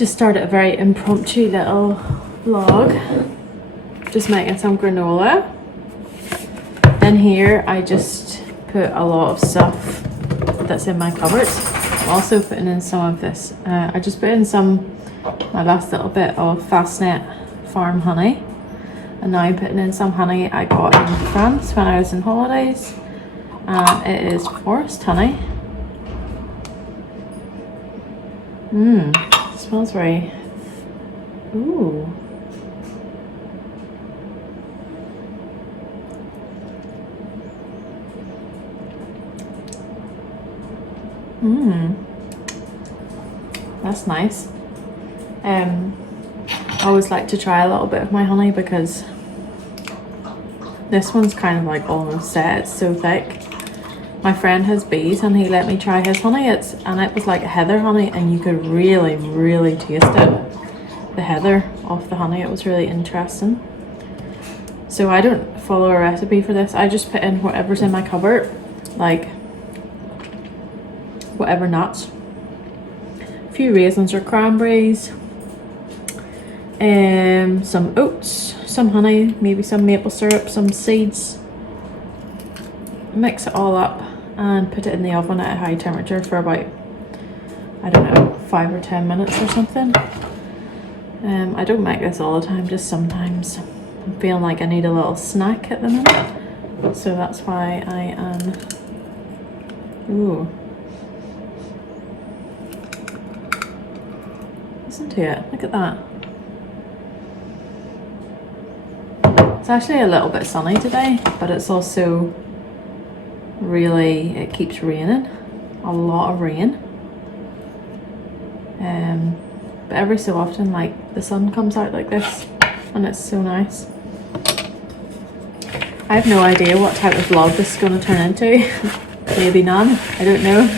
Just started a very impromptu little vlog. Just making some granola. In here I just put a lot of stuff that's in my cupboards. I'm also putting in some of this. I just put in my last little bit of Fastnet farm honey. And now I'm putting in some honey I got in France when I was on holidays. It is forest honey. Smells very... Ooh. That's nice. I always like to try a little bit of my honey because this one's kind of like almost set. It's so thick. My friend has bees and he let me try his honey. And it was like heather honey, and you could really, really taste it. The heather off the honey. It was really interesting. So I don't follow a recipe for this. I just put in whatever's in my cupboard, like whatever nuts. A few raisins or cranberries. Some oats, some honey, maybe some maple syrup, some seeds. Mix it all up and put it in the oven at a high temperature for about, I don't know, 5 or 10 minutes or something. I don't make this all the time, just sometimes. I'm feeling like I need a little snack at the minute, so that's why I am... Ooh. Listen to it, look at that. It's actually a little bit sunny today, but it's also really, it keeps raining, a lot of rain. But every so often, like, the sun comes out like this and it's so nice. I have no idea what type of vlog this is going to turn into. Maybe none, I don't know.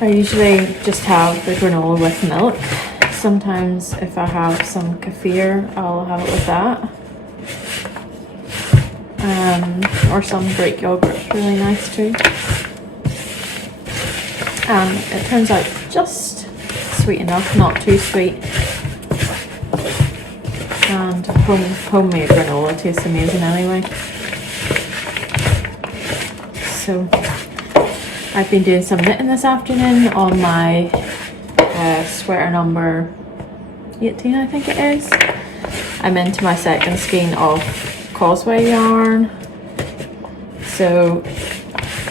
I usually just have the granola with milk. Sometimes if I have some kefir, I'll have it with that. Or some Greek yogurt's really nice too. And it turns out just sweet enough, not too sweet. And homemade granola tastes amazing anyway. So I've been doing some knitting this afternoon on my sweater number 18, I think it is. I'm into my second skein of Causeway yarn, so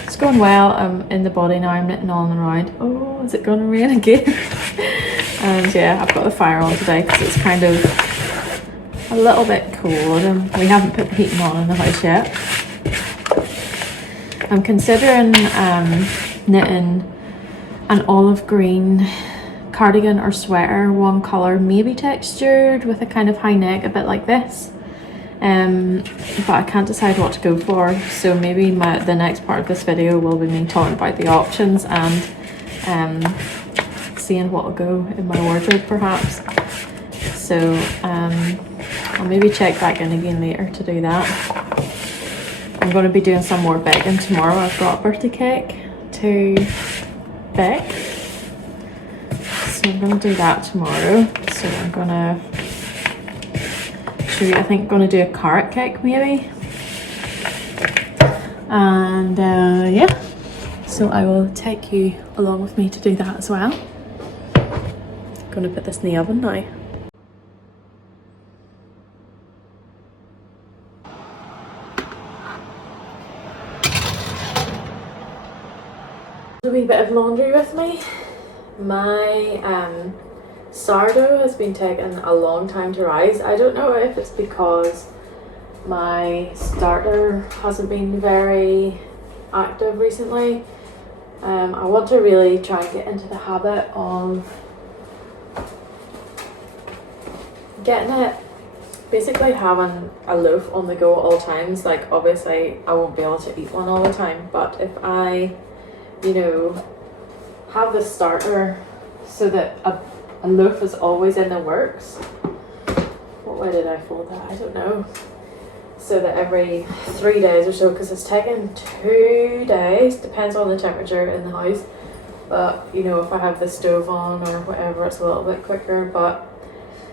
it's going well. I'm in the body now, I'm knitting on and around. Oh, is it going to rain again? And yeah, I've got the fire on today because it's kind of a little bit cold and we haven't put the heating on in the house yet. I'm considering knitting an olive green cardigan or sweater, one colour, maybe textured with a kind of high neck, a bit like this. But I can't decide what to go for, so maybe the next part of this video will be me talking about the options and seeing what will go in my wardrobe perhaps. So I'll maybe check back in again later to do that. I'm going to be doing some more baking tomorrow. I've got a birthday cake to bake, so I'm going to do that tomorrow. So I'm going to show you, I think I'm going to do a carrot cake maybe. And yeah, so I will take you along with me to do that as well. I'm going to put this in the oven now. A wee bit of laundry with me. My sourdough has been taking a long time to rise. I don't know if it's because my starter hasn't been very active recently. I want to really try and get into the habit of getting it, basically having a loaf on the go at all times. Like obviously I won't be able to eat one all the time, but if I, you know, have the starter so that a loaf is always in the works. What way did I fold that? I don't know. So that every 3 days or so, because it's taken 2 days, depends on the temperature in the house, but you know, if I have the stove on or whatever, it's a little bit quicker. But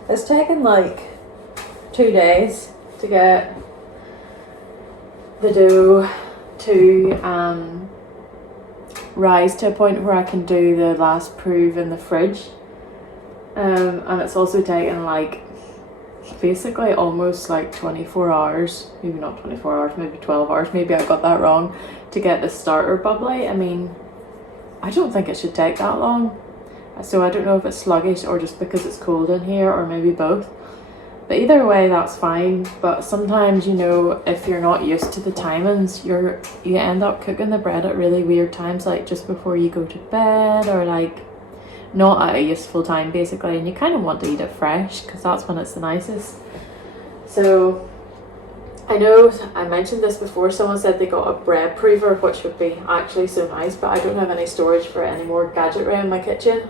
it's taken like 2 days to get the dough to rise to a point where I can do the last proof in the fridge, and it's also taken like basically almost like 24 hours, maybe not 24 hours, maybe 12 hours, maybe I got that wrong, to get the starter bubbly. I mean, I don't think it should take that long, so I don't know if it's sluggish or just because it's cold in here, or maybe both. But either way, that's fine. But sometimes, you know, if you're not used to the timings, you end up cooking the bread at really weird times, like just before you go to bed, or like not at a useful time basically, and you kind of want to eat it fresh because that's when it's the nicest. So I know I mentioned this before, someone said they got a bread prover, which would be actually so nice, but I don't have any storage for any more gadgetry in my kitchen.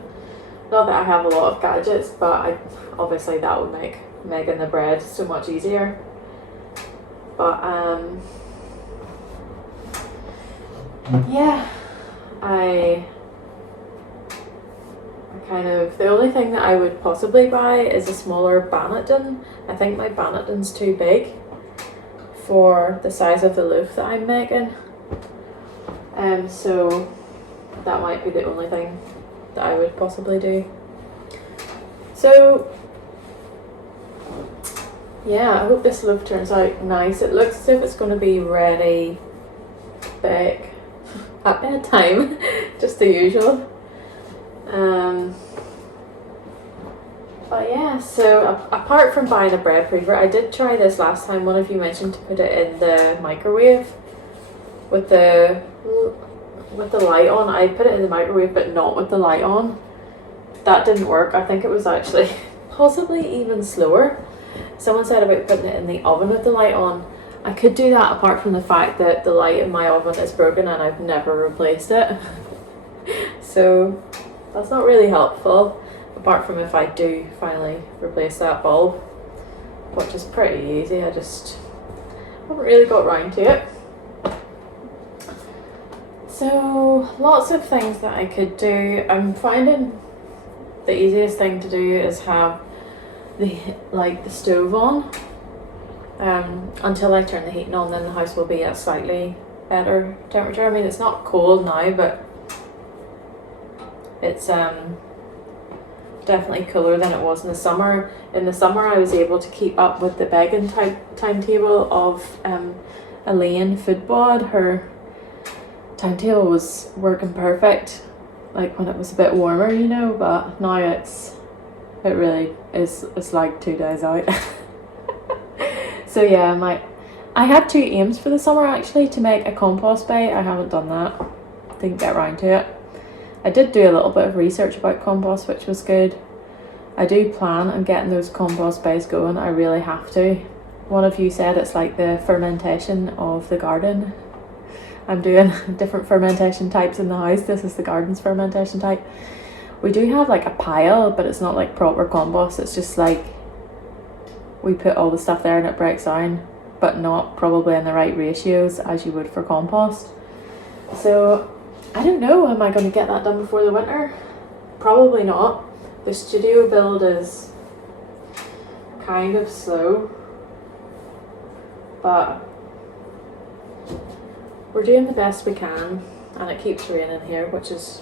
Not that I have a lot of gadgets, but obviously that would make making the bread so much easier. But yeah, I kind of, the only thing that I would possibly buy is a smaller Bannockton. I think my Bannockton's too big for the size of the loaf that I'm making, so that might be the only thing that I would possibly do. So yeah, I hope this loaf turns out nice. It looks as if it's going to be ready to bake at bedtime, just the usual. But yeah, so apart from buying a bread prover, I did try this last time. One of you mentioned to put it in the microwave with the light on. I put it in the microwave but not with the light on. That didn't work. I think it was actually possibly even slower. Someone said about putting it in the oven with the light on. I could do that apart from the fact that the light in my oven is broken and I've never replaced it. So that's not really helpful, apart from if I do finally replace that bulb, which is pretty easy. I just haven't really got round to it. So lots of things that I could do. I'm finding the easiest thing to do is have the stove on until I turn the heating on. Then the house will be at a slightly better temperature. I mean, it's not cold now, but it's definitely cooler than it was in the summer. In the summer I was able to keep up with the baking timetable of Elaine Foodbod. Her timetable was working perfect, like when it was a bit warmer, you know, but now it really is, it's like 2 days out. So yeah, I had 2 aims for the summer actually, to make a compost bay. I haven't done that, didn't get around to it. I did do a little bit of research about compost, which was good. I do plan on getting those compost bays going. I really have to. One of you said it's like the fermentation of the garden. I'm doing different fermentation types in the house. This is the garden's fermentation type. We do have like a pile, but it's not like proper compost. It's just like we put all the stuff there and it breaks down, but not probably in the right ratios as you would for compost. So I don't know, am I going to get that done before the winter? Probably not. The studio build is kind of slow, but we're doing the best we can, and it keeps raining here, which is,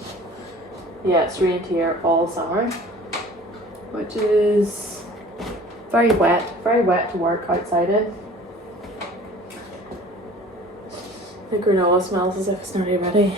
yeah, it's rained here all summer, which is very wet to work outside in. The granola smells as if it's nearly ready.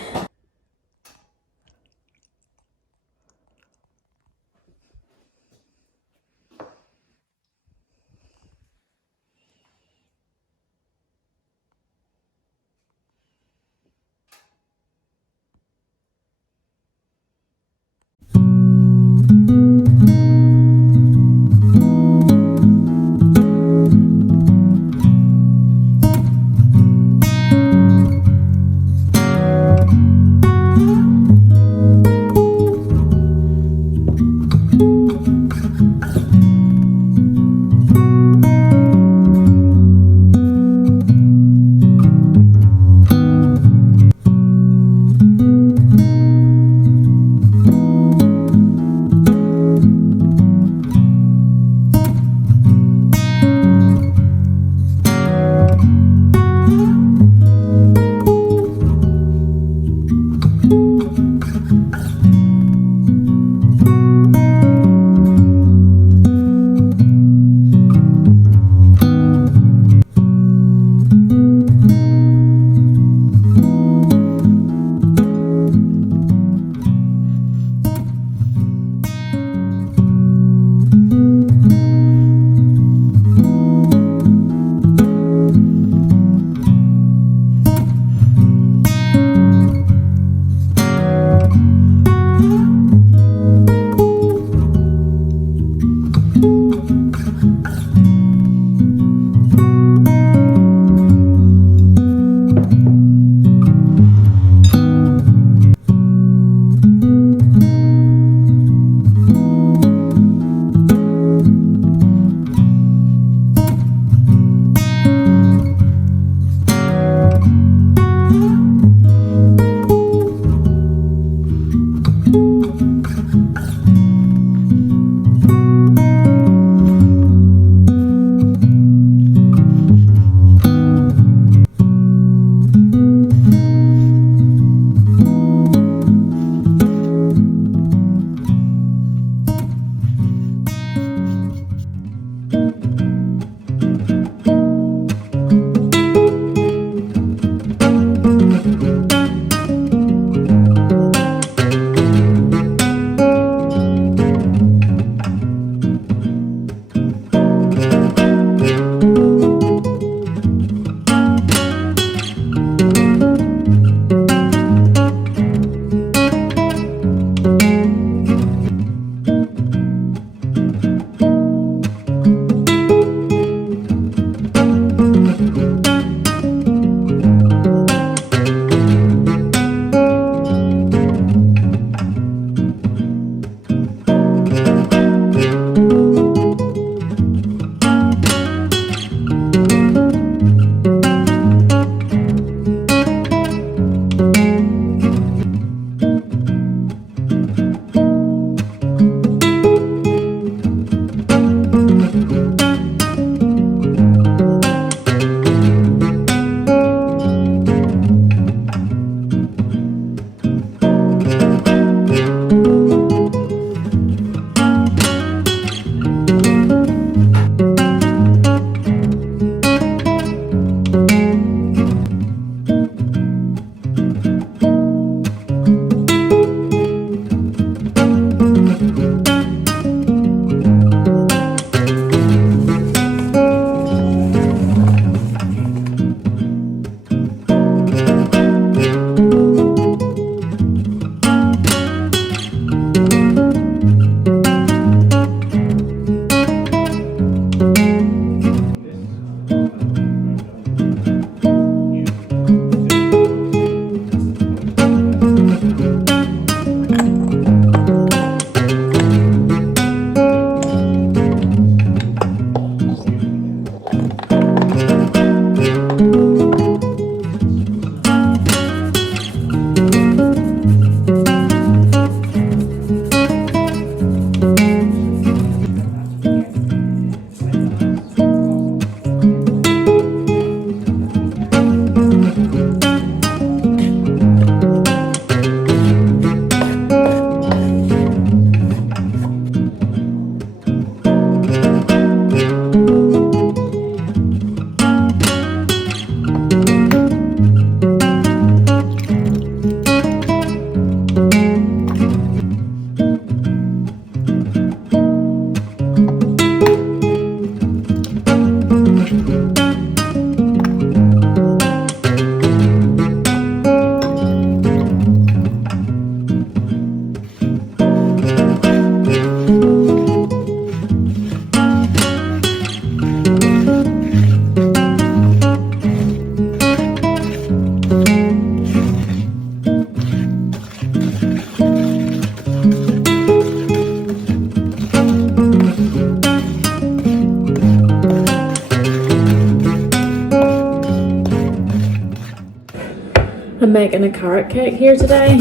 I'm making a carrot cake here today.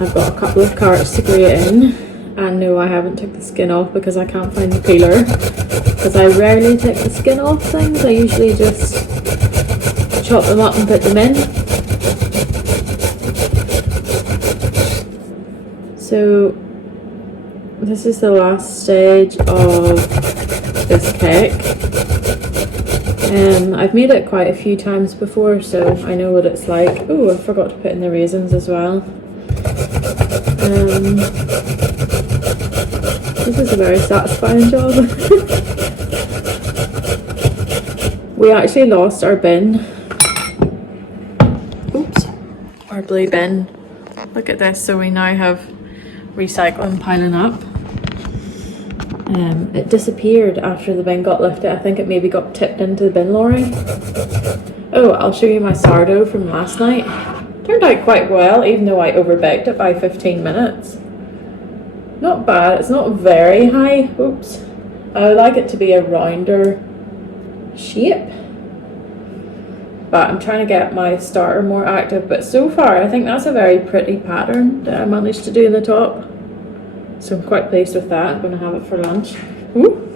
I've got a couple of carrots to grate in, and no, I haven't took the skin off because I can't find the peeler, because I rarely take the skin off things. I usually just chop them up and put them in. So this is the last stage of this cake. I've made it quite a few times before, so I know what it's like. Oh, I forgot to put in the raisins as well. This is a very satisfying job. We actually lost our bin. Oops. Our blue bin. Look at this, so we now have recycling piling up. It disappeared after the bin got lifted. I think it maybe got tipped into the bin lorry. Oh, I'll show you my sourdough from last night. Turned out quite well, even though I overbaked it by 15 minutes. Not bad. It's not very high. Oops. I would like it to be a rounder shape. But I'm trying to get my starter more active. But so far, I think that's a very pretty pattern that I managed to do in the top. So I'm quite pleased with that. I'm going to have it for lunch. Ooh.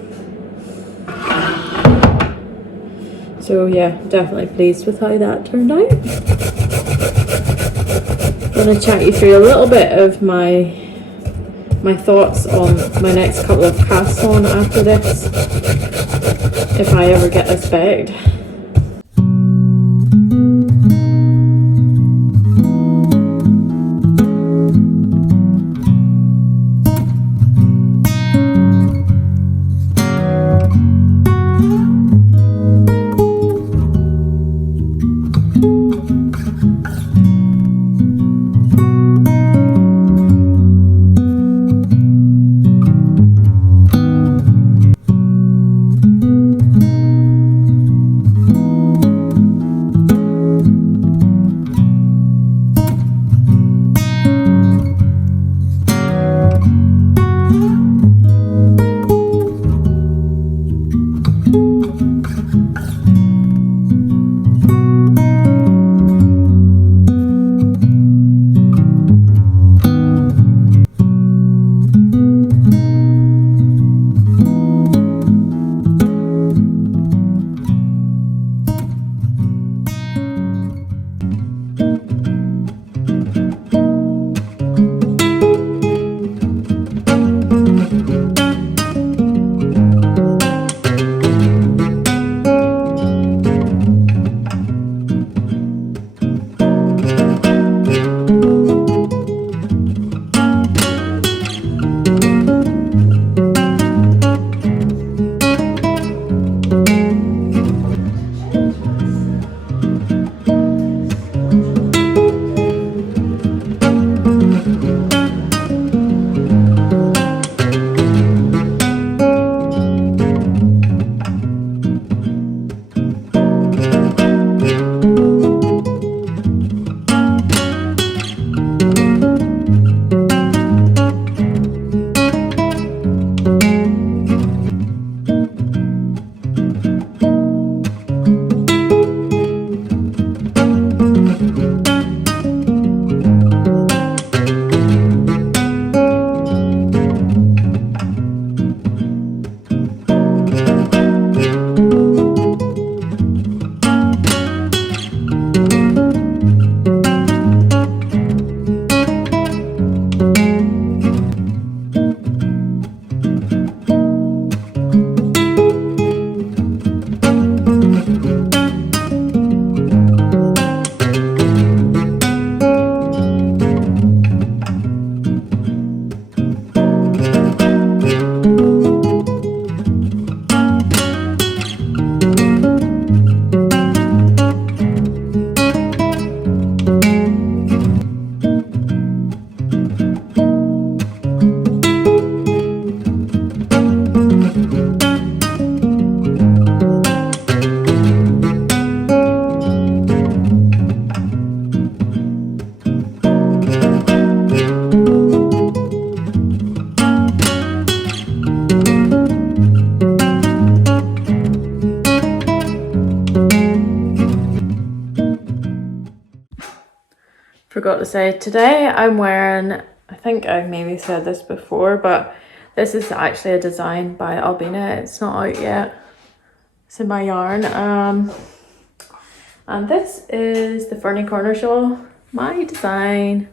So yeah, definitely pleased with how that turned out. I'm going to chat you through a little bit of my thoughts on my next couple of casts on after this, if I ever get this bagged. forgot to say, today I'm wearing, I think I maybe said this before, but this is actually a design by Ailbiona. It's not out yet. It's in my yarn. And this is the Ferny Corner shawl, my design,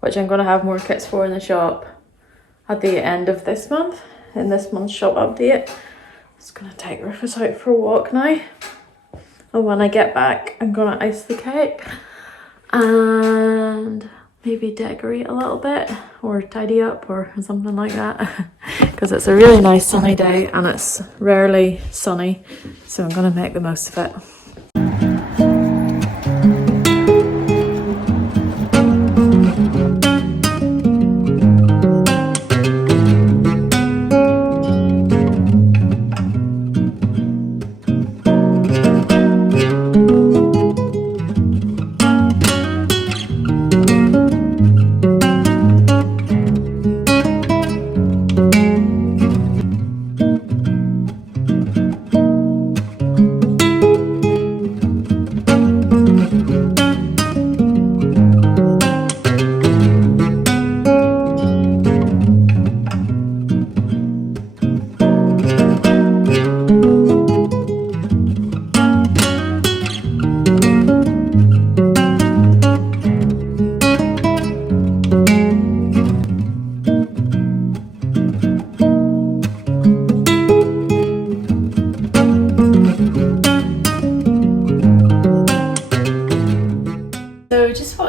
which I'm going to have more kits for in the shop at the end of this month, in this month's shop update. Just going to take Rufus out for a walk now. And when I get back, I'm going to ice the cake and maybe decorate a little bit or tidy up or something like that. Because it's a really nice sunny day and it's rarely sunny. So I'm going to make the most of it.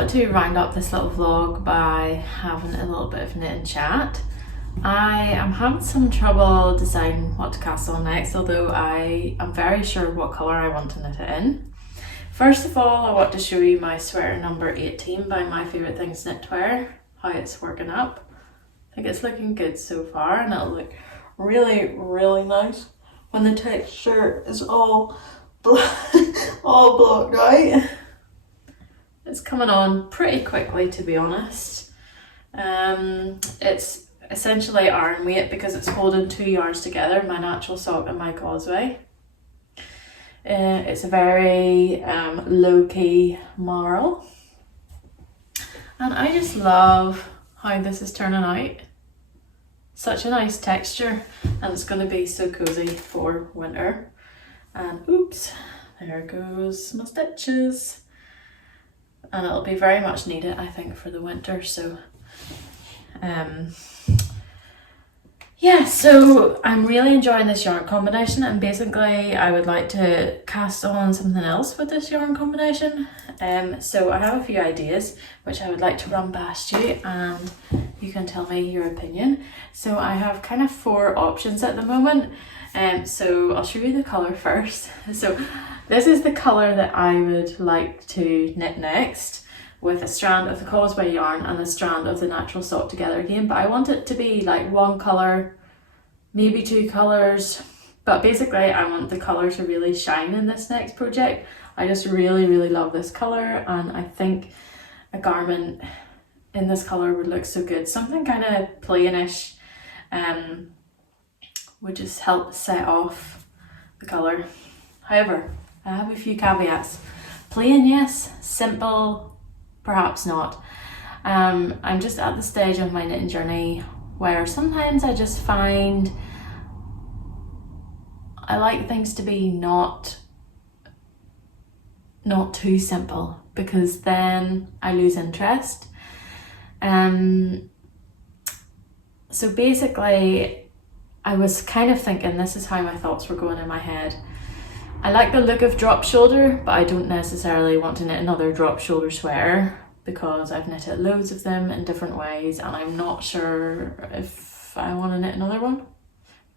To round up this little vlog by having a little bit of knit and chat. I am having some trouble deciding what to cast on next, although I am very sure what colour I want to knit it in. First of all, I want to show you my sweater number 18 by My Favourite Things Knitwear, how it's working up. I think it's looking good so far, and it'll look really, really nice when the texture is all blocked out. It's coming on pretty quickly, to be honest. It's essentially iron weight because it's holding two yarns together, my natural sock and my Causeway. It's a very low-key marl. And I just love how this is turning out. Such a nice texture, and it's going to be so cozy for winter. And oops, there goes my stitches. And it'll be very much needed, I think, for the winter. So yeah, so I'm really enjoying this yarn combination, and basically I would like to cast on something else with this yarn combination. So I have a few ideas which I would like to run past you, and you can tell me your opinion. So I have kind of 4 options at the moment. So I'll show you the colour first. So this is the colour that I would like to knit next, with a strand of the Causeway yarn and a strand of the natural sock together again, but I want it to be like 1 colour, maybe 2 colours, but basically I want the colour to really shine in this next project. I just really, really love this colour, and I think a garment in this colour would look so good. Something kind of plainish would just help set off the colour. However, I have a few caveats. Plain, yes. Simple, perhaps not. I'm just at the stage of my knitting journey where sometimes I just find I like things to be not too simple, because then I lose interest. So basically I was kind of thinking, this is how my thoughts were going in my head. I like the look of drop shoulder, but I don't necessarily want to knit another drop shoulder sweater because I've knitted loads of them in different ways, and I'm not sure if I want to knit another one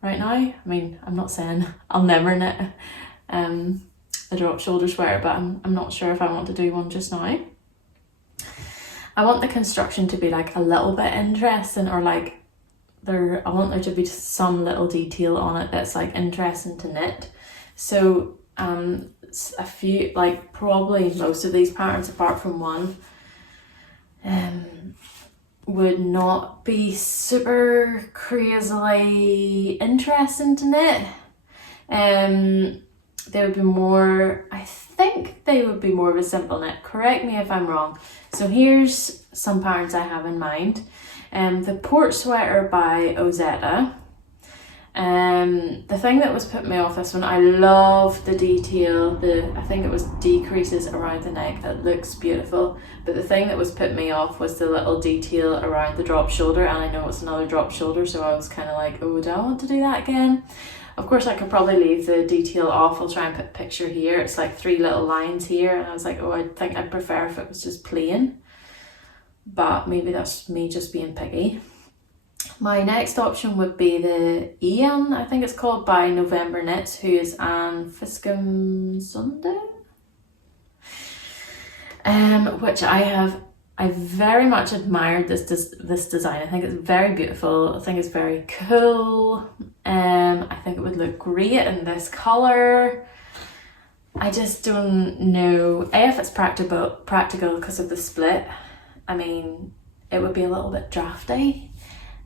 right now. I mean, I'm not saying I'll never knit a drop shoulder sweater, but I'm not sure if I want to do one just now. I want the construction to be like a little bit interesting, or like I want there to be some little detail on it that's like interesting to knit. So a few, like probably most of these patterns apart from one, would not be super crazily interesting to knit. they would be more, I think they would be more of a simple knit. Correct me if I'm wrong. So here's some patterns I have in mind. The Port Sweater by Ozetta. The thing that was putting me off this one, I love the detail, I think it was decreases around the neck, that looks beautiful, but the thing that was putting me off was the little detail around the drop shoulder, and I know it's another drop shoulder, so I was kind of like, oh, do I want to do that again? Of course I could probably leave the detail off. I'll try and put a picture here. It's like 3 little lines here, and I was like, oh, I think I'd prefer if it was just plain, but maybe that's me just being picky. My next option would be the Ian, I think it's called, by November Knits, who is Anne Fiskum Sunday, which I very much admired this design. I think it's very beautiful. I think it's very cool. I think it would look great in this colour. I just don't know if it's practical because of the split. I mean, it would be a little bit drafty.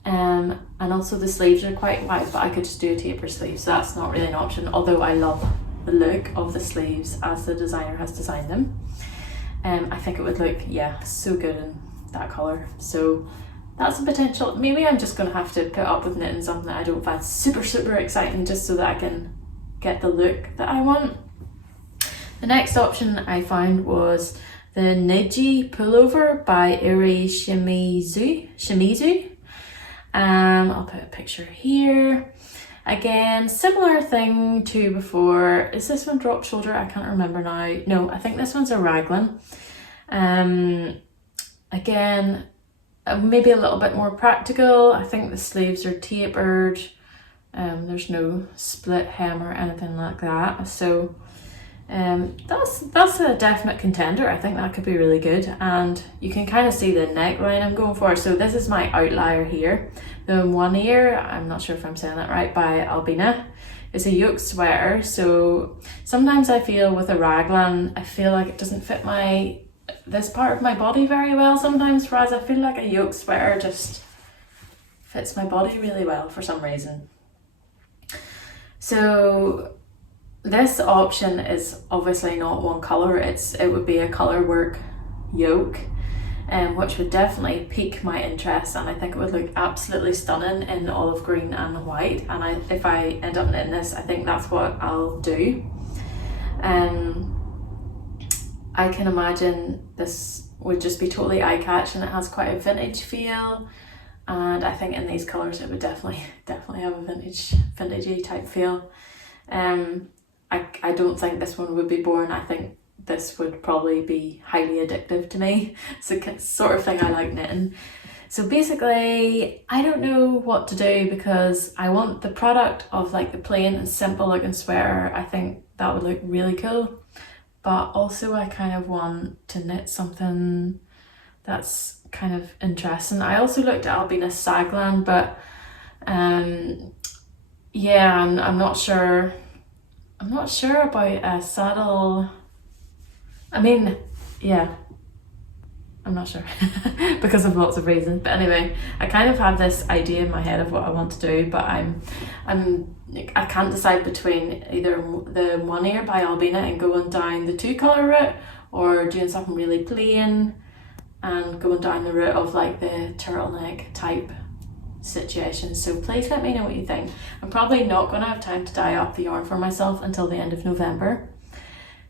And also the sleeves are quite wide, but I could just do a taper sleeve, so that's not really an option, although I love the look of the sleeves as the designer has designed them. I think it would look, yeah, so good in that colour. So that's a potential. Maybe I'm just going to have to put up with knitting something that I don't find super exciting, just so that I can get the look that I want. The next option I found was the Niji Pullover by Iri Shimizu. I'll put a picture here. Again, similar thing to before. Is this one drop shoulder? I can't remember now. No, I think this one's a raglan. Again, maybe a little bit more practical. I think the sleeves are tapered. There's no split hem or anything like that. So that's a definite contender. I think that could be really good, and you can kind of see the neckline I'm going for. So this is my outlier here. The One Ear, I'm not sure if I'm saying that right, by Ailbiona. It's a yoke sweater. So sometimes I feel with a raglan, I feel like it doesn't fit this part of my body very well sometimes, whereas I feel like a yoke sweater just fits my body really well for some reason. So this option is obviously not one colour. It would be a Colourwork yoke, which would definitely pique my interest, and I think it would look absolutely stunning in olive green and white. And if I end up knitting this, I think that's what I'll do. I can imagine this would just be totally eye-catching. It has quite a vintage feel, and I think in these colours it would definitely have a vintagey type feel. I don't think this one would be boring. I think this would probably be highly addictive to me. It's the sort of thing I like knitting. So basically, I don't know what to do, because I want the product of like the plain and simple looking sweater. I think that would look really cool. But also I kind of want to knit something that's kind of interesting. I also looked at Ailbiona's Saglan, but yeah, I'm not sure. I'm not sure about a saddle. I mean, yeah, I'm not sure because of lots of reasons. But anyway, I kind of have this idea in my head of what I want to do, but I can't decide between either the One Ear by Ailbiona and going down the 2-colour route, or doing something really plain and going down the route of like the turtleneck type situation. So please let me know what you think. I'm probably not going to have time to dye up the yarn for myself until the end of November,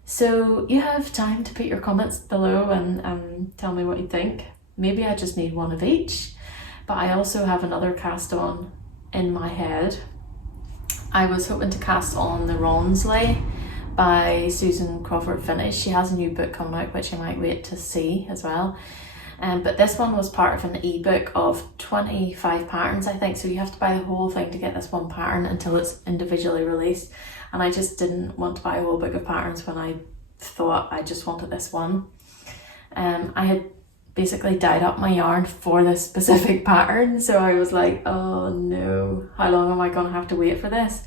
so you have time to put your comments below and tell me what you think. Maybe I just need one of each, but I also have another cast on in my head. I was hoping to cast on the Ronsley by Susan Crawford Vintage. She has a new book coming out, which I might wait to see as well. But this one was part of an ebook of 25 patterns, I think, so you have to buy the whole thing to get this one pattern until it's individually released, and I just didn't want to buy a whole book of patterns when I thought I just wanted this one. I had basically dyed up my yarn for this specific pattern, so I was like, oh no, how long am I going to have to wait for this?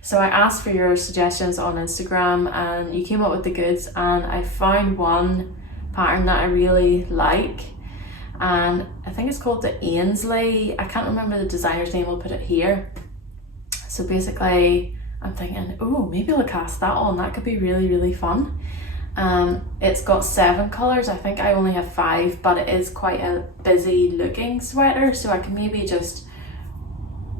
So I asked for your suggestions on Instagram, and you came up with the goods, and I found one pattern that I really like, and I think it's called the Ainsley. I can't remember the designer's name, I'll put it here. So basically I'm thinking, oh, maybe I'll cast that on. That could be really, really fun. It's got 7 colours. I think I only have 5, but it is quite a busy looking sweater, so I can maybe just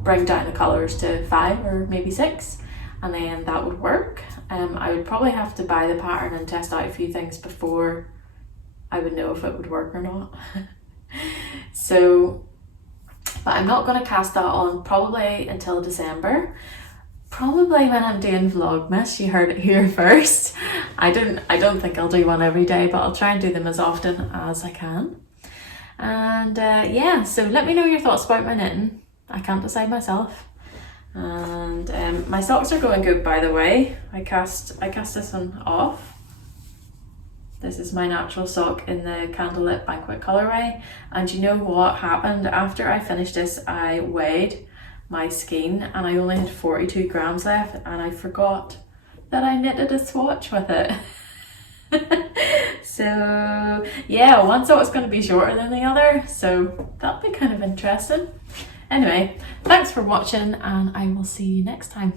bring down the colours to 5 or maybe 6, and then that would work. I would probably have to buy the pattern and test out a few things before I would know if it would work or not. So, but I'm not going to cast that on probably until December. Probably when I'm doing Vlogmas. You heard it here first. I don't think I'll do one every day, but I'll try and do them as often as I can. And yeah, so let me know your thoughts about my knitting. I can't decide myself. And my socks are going good, by the way. I cast this one off. This is my natural sock in the Candlelit Banquet colorway. And you know what happened? After I finished this, I weighed my skein and I only had 42 grams left, and I forgot that I knitted a swatch with it. So yeah, one sock's going to be shorter than the other, so that'll be kind of interesting. Anyway, thanks for watching, and I will see you next time.